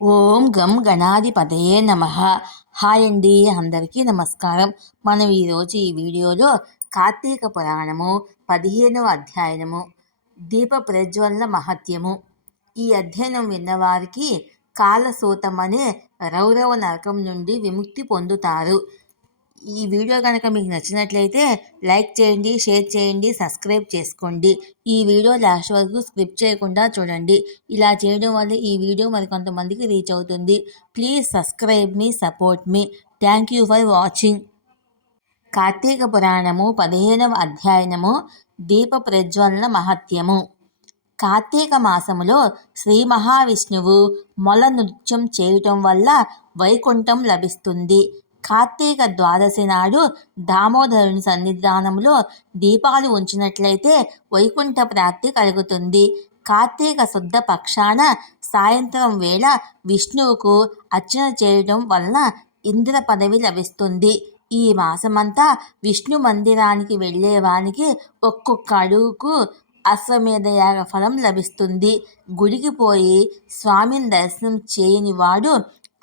ఓం గం గణాధిపతయే నమ. హాయ్ అండి అందరికీ నమస్కారం. మనం ఈరోజు ఈ వీడియోలో కార్తీక పురాణము పదిహేనవ అధ్యాయనము దీప ప్రజ్వలన మహత్యము. ఈ అధ్యయనం విన్నవారికి కాలసూతమనే రౌరవ నరకం నుండి విముక్తి పొందుతారు. ఈ వీడియో కనుక మీకు నచ్చినట్లయితే లైక్ చేయండి షేర్ చేయండి సబ్స్క్రైబ్ చేసుకోండి. ఈ వీడియో లాస్ట్ వరకు స్క్రిప్ట్ చేయకుండా చూడండి. ఇలా చేయడం వల్ల ఈ వీడియో మరి కొంతమందికి రీచ్ అవుతుంది. ప్లీజ్ సబ్స్క్రైబ్ మీ support me. Thank you for watching. Karthika పురాణము పదిహేనవ అధ్యాయనము దీప ప్రజ్వలన మహత్యము. కార్తీక మాసములో శ్రీ మహావిష్ణువు మొల నృత్యం చేయటం వల్ల వైకుంఠం లభిస్తుంది. కార్తీక ద్వాదశి నాడు దామోదరుని సన్నిధానంలో దీపాలు ఉంచినట్లయితే వైకుంఠ ప్రాప్తి కలుగుతుంది. కార్తీక శుద్ధ పక్షాన సాయంత్రం వేళ విష్ణువుకు అర్చన చేయడం వలన ఇంద్ర పదవి లభిస్తుంది. ఈ మాసమంతా విష్ణు మందిరానికి వెళ్ళేవానికి ఒక్కొక్క అడుగుకు అశ్వమేధయాగ ఫలం లభిస్తుంది. గుడికి పోయి స్వామిని దర్శనం చేయని వాడు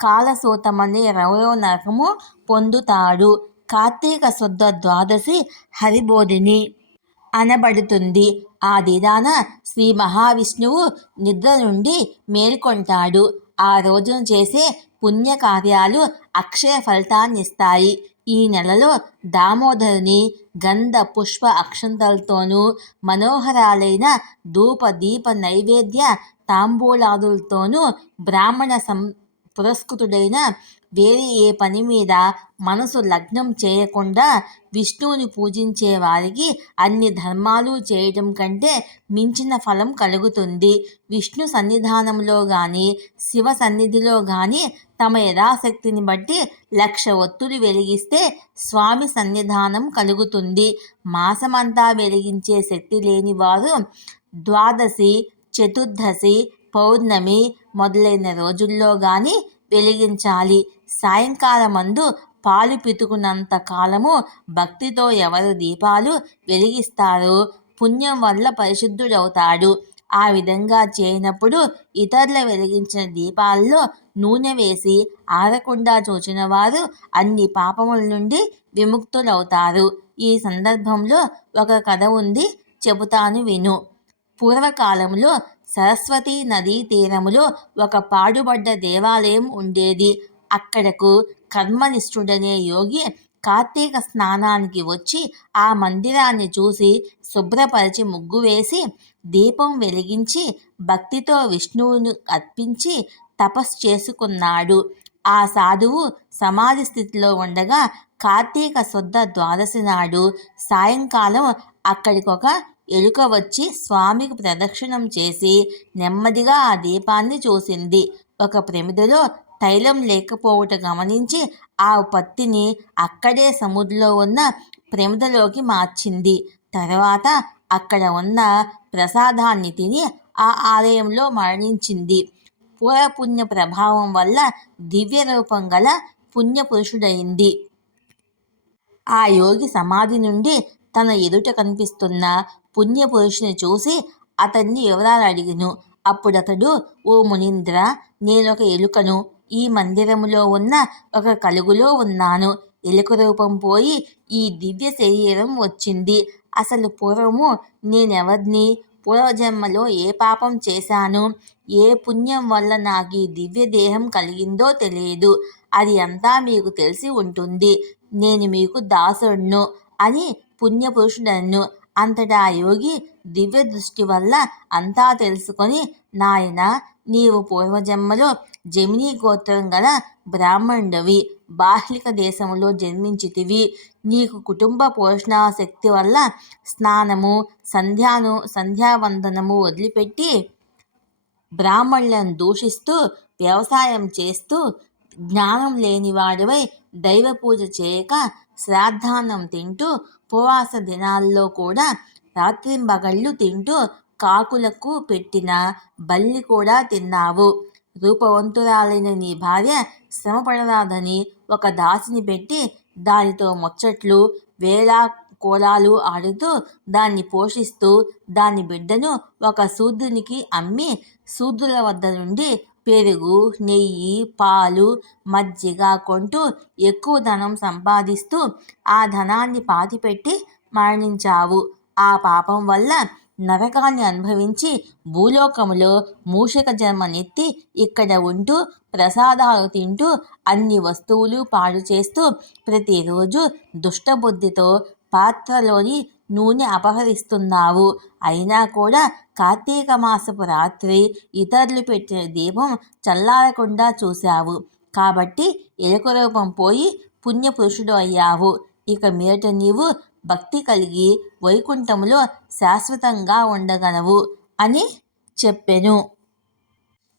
కాలసూతమని రవయో నరకము పొందుతాడు. కార్తీక శుద్ధ ద్వాదశి హరిబోధిని అనబడుతుంది. ఆ దిదాన శ్రీ మహావిష్ణువు నిద్ర నుండి మేల్కొంటాడు. ఆ రోజున చేసే పుణ్యకార్యాలు అక్షయ ఫలితాన్నిస్తాయి. ఈ నెలలో దామోదరుని గంధ పుష్ప అక్షంతలతోనూ మనోహరాలైన ధూప దీప నైవేద్య తాంబూలాదులతోనూ బ్రాహ్మణ సం పురస్కృతుడైన వేరే ఏ పని మీద మనసు లగ్నం చేయకుండా విష్ణువుని పూజించే వారికి అన్ని ధర్మాలు చేయటం కంటే మించిన ఫలం కలుగుతుంది. విష్ణు సన్నిధానంలో కానీ శివ సన్నిధిలో కానీ తమ యథాశక్తిని బట్టి లక్ష ఒత్తులు వెలిగిస్తే స్వామి సన్నిధానం కలుగుతుంది. మాసమంతా వెలిగించే శక్తి లేని వారు ద్వాదశి చతుర్దశి పౌర్ణమి మొదలైన రోజుల్లో కానీ వెలిగించాలి. సాయంకాలమందు పాలు పితుకున్నంత కాలము భక్తితో ఎవరు దీపాలు వెలిగిస్తారు. పుణ్యం వల్ల పరిశుద్ధుడవుతాడు. ఆ విధంగా చేయనప్పుడు ఇతరుల వెలిగించిన దీపాల్లో నూనె వేసి ఆరకుండా చూచిన వారు అన్ని పాపముల నుండి విముక్తులవుతారు. ఈ సందర్భంలో ఒక కథ ఉంది. చెబుతాను విను. పూర్వకాలంలో సరస్వతీ నదీ తీరములో ఒక పాడుబడ్డ దేవాలయం ఉండేది. అక్కడకు కర్మనిష్ఠుడనే యోగి కార్తీక స్నానానికి వచ్చి ఆ మందిరాన్ని చూసి శుభ్రపరిచి ముగ్గు వేసి దీపం వెలిగించి భక్తితో విష్ణువును అర్పించి తపస్సు చేసుకున్నాడు. ఆ సాధువు సమాధి స్థితిలో ఉండగా కార్తీక శుద్ధ ద్వాదశి నాడు సాయంకాలం అక్కడికొక ఎలుక వచ్చి స్వామికి ప్రదక్షిణం చేసి నెమ్మదిగా ఆ దీపాన్ని చూసింది. ఒక ప్రమిదలో తైలం లేకపోవట గమనించి ఆ పత్తిని అక్కడే సముద్రంలో ఉన్న ప్రమిదలోకి మార్చింది. తర్వాత అక్కడ ఉన్న ప్రసాదాన్ని తిని ఆ ఆలయంలో మరణించింది. పూర్వపుణ్య ప్రభావం వల్ల దివ్య రూపం గల పుణ్యపురుషుడైంది ఆ యోగి సమాధి నుండి తన ఎదుట కనిపిస్తున్న పుణ్యపురుషుని చూసి అతన్ని వివరాలు అడిగిను. అప్పుడతడు ఓ మునీంద్ర నేనొక ఎలుకను. ఈ మందిరములో ఉన్న ఒక కలుగులో ఉన్నాను. ఎలుక రూపం పోయి ఈ దివ్య శరీరం వచ్చింది. అసలు పూర్వము నేనెవరిని? పూర్వజన్మలో ఏ పాపం చేశాను? ఏ పుణ్యం వల్ల నాకు ఈ దివ్య దేహం కలిగిందో తెలియదు. అది అంతా మీకు తెలిసి ఉంటుంది. నేను మీకు దాసుడును అని పుణ్యపురుషుడన్ను అంతటా యోగి దివ్య దృష్టి వల్ల అంతా తెలుసుకొని నాయన నీవు పూర్వజన్మలో జమినీ గోత్రం గల బ్రాహ్మణుడివి. బాహ్లిక దేశంలో జన్మించితివి. నీకు కుటుంబ పోషణ శక్తి వల్ల స్నానము సంధ్యాను సంధ్యావందనము వదిలిపెట్టి బ్రాహ్మణులను దూషిస్తూ వ్యవసాయం చేస్తూ జ్ఞానం లేనివాడివై దైవ పూజ చేయక శ్రాద్ధాన్నం తింటూ ఉపవాస దినాల్లో కూడా రాత్రింబగళ్ళు తింటూ కాకులకు పెట్టిన బల్లి కూడా తిన్నావు. రూపవంతురాలైన నీ భార్య శ్రమపడరాదని ఒక దాసిని పెట్టి దానితో ముచ్చట్లు వేలా కోలాలు ఆడుతూ దాన్ని పోషిస్తూ దాని బిడ్డను ఒక శూద్రునికి అమ్మి శూద్రుల వద్ద నుండి పెరుగు నెయ్యి పాలు మజ్జిగ కొంటూ ఎక్కువ ధనం సంపాదిస్తూ ఆ ధనాన్ని పాతిపెట్టి మరణించావు. ఆ పాపం వల్ల నరకాన్ని అనుభవించి భూలోకములో మూషిక జన్మనెత్తి ఇక్కడ ఉంటూ ప్రసాదాలు తింటూ అన్ని వస్తువులు పాడు చేస్తూ ప్రతిరోజు దుష్టబుద్ధితో పాత్రలోని నూనె అపహరిస్తున్నావు. అయినా కూడా కార్తీక మాసపు రాత్రి ఇతరులు పెట్టిన దీపం చల్లారకుండా చూశావు. కాబట్టి ఎలుక రూపం పోయి పుణ్యపురుషుడు అయ్యావు. ఇక మీదట నీవు భక్తి కలిగి వైకుంఠములో శాశ్వతంగా ఉండగలవు అని చెప్పెను.